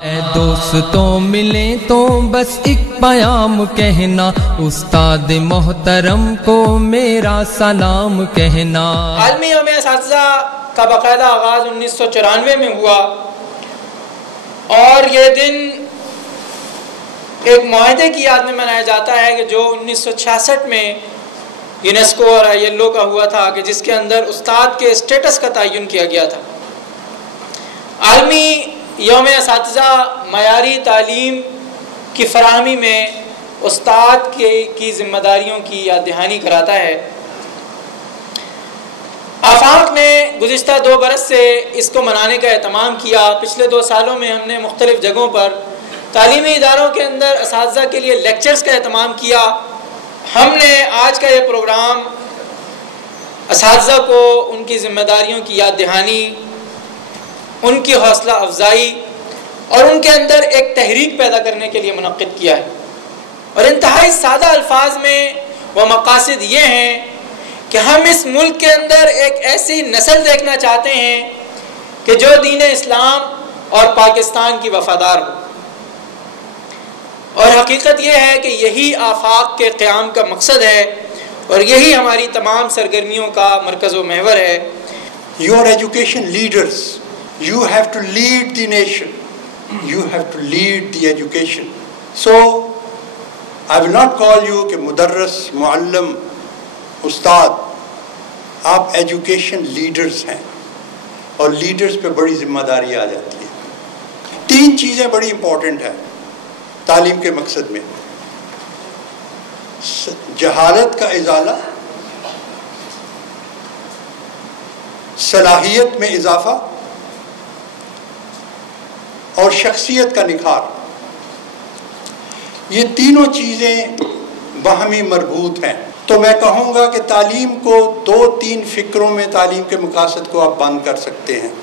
اے دوستوں ملیں تو بس ایک پیام کہنا، استاد محترم کو میرا سلام کہنا۔ عالمی یوم اساتذہ کا باقاعدہ آغاز 1994 میں ہوا، اور یہ دن ایک معاہدے کی یاد میں منایا جاتا ہے کہ جو 1966 میں یونیسکو اور ILO کا ہوا تھا، کہ جس کے اندر استاد کے اسٹیٹس کا تعین کیا گیا تھا۔ عالمی یوم اساتذہ معیاری تعلیم کی فراہمی میں استاد کی ذمہ داریوں کی یاد دہانی کراتا ہے۔ آفاق نے گزشتہ 2 برس سے اس کو منانے کا اہتمام کیا۔ پچھلے 2 سالوں میں ہم نے مختلف جگہوں پر تعلیمی اداروں کے اندر اساتذہ کے لیے لیکچرز کا اہتمام کیا۔ ہم نے آج کا یہ پروگرام اساتذہ کو ان کی ذمہ داریوں کی یاد دہانی، ان کی حوصلہ افزائی اور ان کے اندر ایک تحریک پیدا کرنے کے لیے منعقد کیا ہے۔ اور انتہائی سادہ الفاظ میں وہ مقاصد یہ ہیں کہ ہم اس ملک کے اندر ایک ایسی نسل دیکھنا چاہتے ہیں کہ جو دین اسلام اور پاکستان کی وفادار ہو، اور حقیقت یہ ہے کہ یہی آفاق کے قیام کا مقصد ہے اور یہی ہماری تمام سرگرمیوں کا مرکز و محور ہے۔ Your education leaders, you have to lead the nation. You have to lead the education. So, I will not call you کہ مدرس، معلم، استاد، آپ ایجوکیشن لیڈرز ہیں، اور لیڈرز پہ بڑی ذمہ داری آ جاتی ہے۔ 3 چیزیں بڑی امپورٹنٹ ہیں تعلیم کے مقصد میں: جہالت کا ازالہ، صلاحیت میں اضافہ اور شخصیت کا نکھار۔ یہ تینوں چیزیں باہمی مربوط ہیں۔ تو میں کہوں گا کہ تعلیم کو 2-3 فکروں میں تعلیم کے مقاصد کو آپ بند کر سکتے ہیں۔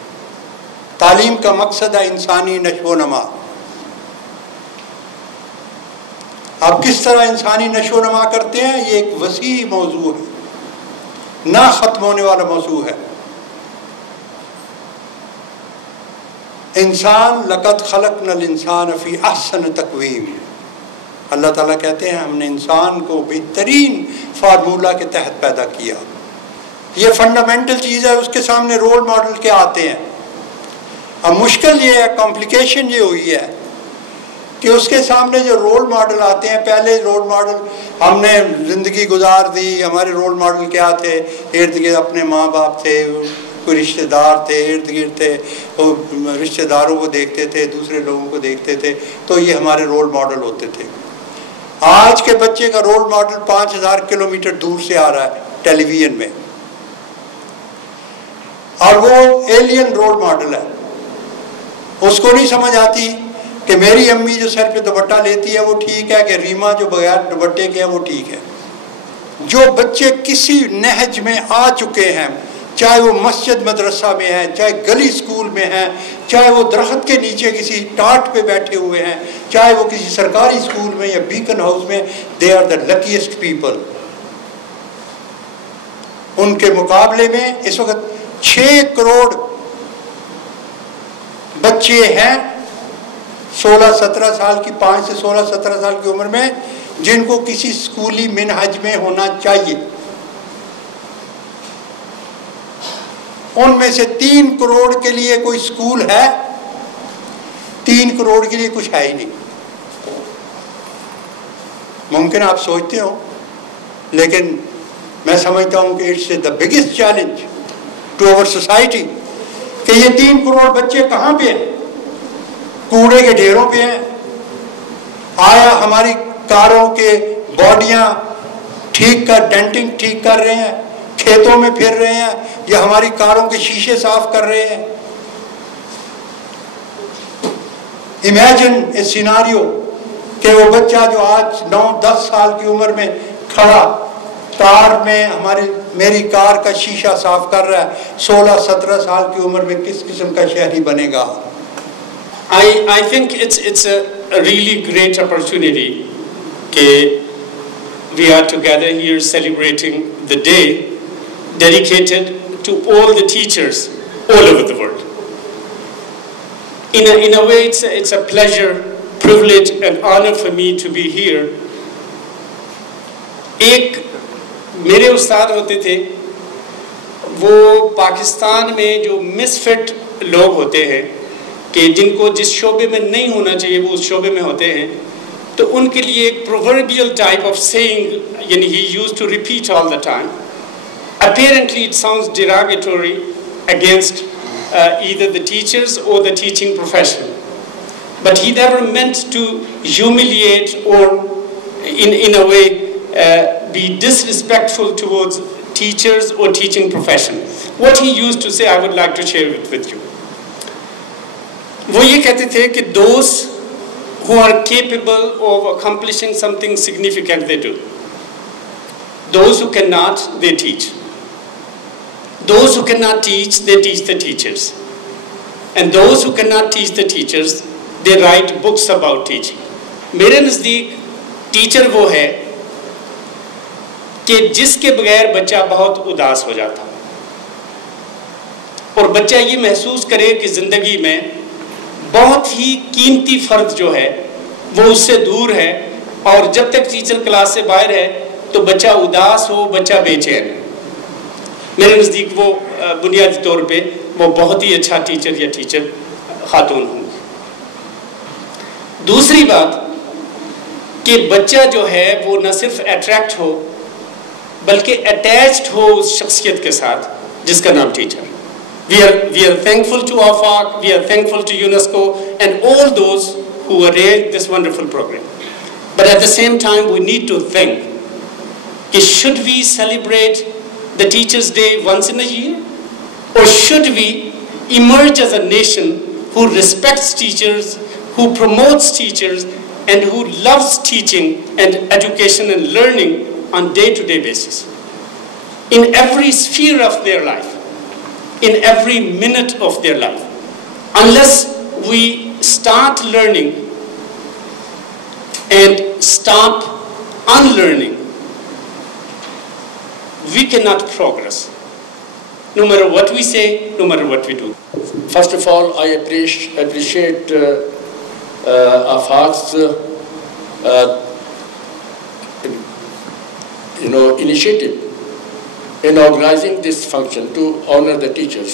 تعلیم کا مقصد ہے انسانی نشو و نما۔ آپ کس طرح انسانی نشو و نما کرتے ہیں، یہ ایک وسیع موضوع ہے، نہ ختم ہونے والا موضوع ہے۔ انسان لقد خلقنا الانسان فی احسن تقویم، اللہ تعالیٰ کہتے ہیں ہم نے انسان کو بہترین فارمولہ کے تحت پیدا کیا۔ یہ فنڈامنٹل چیز ہے، اس کے سامنے رول ماڈل کیا آتے ہیں۔ اب مشکل یہ ہے، کمپلیکیشن یہ ہوئی ہے کہ اس کے سامنے جو رول ماڈل آتے ہیں، پہلے رول ماڈل ہم نے زندگی گزار دی، ہمارے رول ماڈل کیا تھے؟ ارد گرد اپنے ماں باپ تھے، کوئی رشتہ دار تھے، ارد گرد تھے، وہ رشتہ داروں کو دیکھتے تھے، دوسرے لوگوں کو دیکھتے تھے، تو یہ ہمارے رول ماڈل ہوتے تھے۔ آج کے بچے کا رول ماڈل 5000 کلومیٹر دور سے آ رہا ہے ٹیلی ویژن میں، اور وہ ایلین رول ماڈل ہے۔ اس کو نہیں سمجھ آتی کہ میری امی جو سر پہ دوپٹہ لیتی ہے وہ ٹھیک ہے، کہ ریما جو بغیر دوپٹے کے ہے وہ ٹھیک ہے۔ جو بچے کسی نہج میں آ چکے ہیں، چاہے وہ مسجد مدرسہ میں ہیں، چاہے گلی اسکول میں ہیں، چاہے وہ درخت کے نیچے کسی ٹاٹ پہ بیٹھے ہوئے ہیں، چاہے وہ کسی سرکاری اسکول میں یا بیکن ہاؤس میں، دے آر دا لکیسٹ پیپل۔ ان کے مقابلے میں اس وقت 6 کروڑ بچے ہیں 16-17 سال کی، 5 سے 16-17 سال کی عمر میں، جن کو کسی اسکولی منہج میں ہونا چاہیے۔ ان میں سے 3 کروڑ کے لیے کوئی اسکول ہے، 3 کروڑ کے لیے کچھ ہے ہی نہیں۔ ممکن آپ سوچتے ہو، لیکن میں سمجھتا ہوں کہ it's the biggest challenge to our society کہ یہ 3 کروڑ بچے کہاں پہ ہیں؟ کوڑے کے ڈھیروں پہ ہیں؟ آیا ہماری کاروں کے باڈیاں ٹھیک ڈینٹنگ ٹھیک کر رہے ہیں، کھیتوں میں پھر رہے ہیں، یا ہماری کاروں کے شیشے صاف کر رہے ہیں؟ امیجن اے سیناریو کہ وہ بچہ جو آج 9-10 سال کی عمر میں کھڑا کار میں میری کار کا شیشہ صاف کر رہا ہے، 16-17 سال کی عمر میں کس قسم کا شہری بنے گا؟ I think it's a really great opportunity that we are together here celebrating the day dedicated to all the teachers all over the world. in a way, it's a pleasure, privilege, and honor for me to be here. ایک میرے استاد ہوتے تھے, وہ پاکستان میں جو مس fit لوگ ہوتے ہیں کہ جن کو جس شعبے میں نہیں ہونا چاہیے وہ اس شعبے میں ہوتے ہیں, تو ان کے لیے ایک proverbial type of saying, یعنی he used to repeat all the time. Apparently it sounds derogatory against either the teachers or the teaching profession. But he never meant to humiliate or in a way be disrespectful towards teachers or teaching profession. What he used to say, I would like to share it with you. وہ یہ کہتے تھے کہ those who are capable of accomplishing something significant, they do. Those who cannot, they teach. Those who cannot teach, they teach the teachers. And those who cannot teach the teachers, they write books about teaching. میرے نزدیک teacher وہ ہے کہ جس کے بغیر بچہ بہت اداس ہو جاتا, اور بچہ یہ محسوس کرے کہ زندگی میں بہت ہی قیمتی فرد جو ہے وہ اس سے دور ہے, اور جب تک ٹیچر کلاس سے باہر ہے تو بچہ اداس ہو, بچہ بے چین. میرے نزدیک وہ بنیادی طور پہ وہ بہت ہی اچھا ٹیچر یا ٹیچر خاتون ہوں. دوسری بات کہ بچہ جو ہے وہ نہ صرف اٹریکٹ ہو بلکہ اٹیچڈ ہو اس شخصیت کے ساتھ جس کا نام teacher. We are thankful to AFAQ, we are thankful to UNESCO and all those who arranged this wonderful program. But at the same time, we need to think, should we celebrate the Teachers' Day once in a year? Or should we emerge as a nation who respects teachers, who promotes teachers, and who loves teaching and education and learning on day-to-day basis? In every sphere of their life, in every minute of their life. Unless we start learning and stop unlearning, we cannot progress. No matter what we say, no matter what we do. First of all, I appreciate AFAQ's initiative in organizing this function to honor the teachers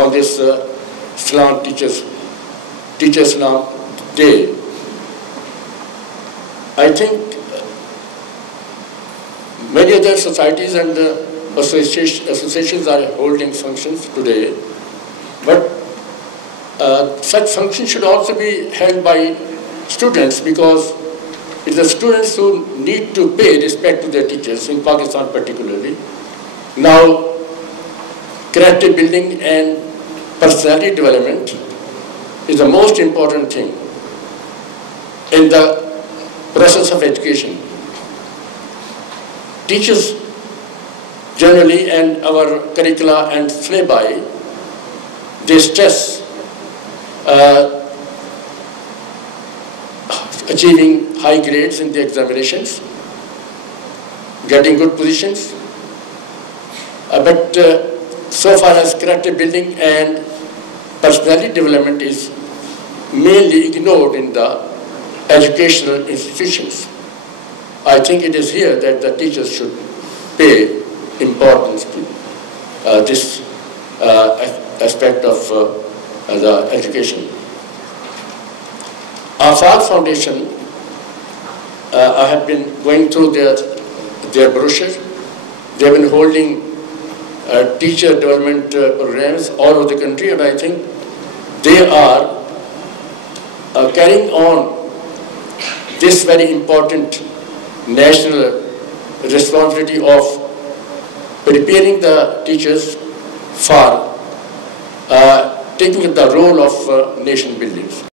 on this Islam Teachers Islam Day. I think many other societies and associations are holding functions today, but such functions should also be held by students, because it's the students who need to pay respect to their teachers, in Pakistan particularly. Now, character building and personality development is the most important thing in the process of education. Teachers generally, and our curricula and syllabi, they stress achieving high grades in the examinations, getting good positions. But so far as character building and personality development is mainly ignored in the educational institutions. I think it is here that the teachers should pay importance to this aspect of the education. AFAQ Foundation, I have been going through their brochure. They have been holding teacher development programs all over the country, and I think they are carrying on this very important national responsibility of preparing the teachers for taking the role of nation builders.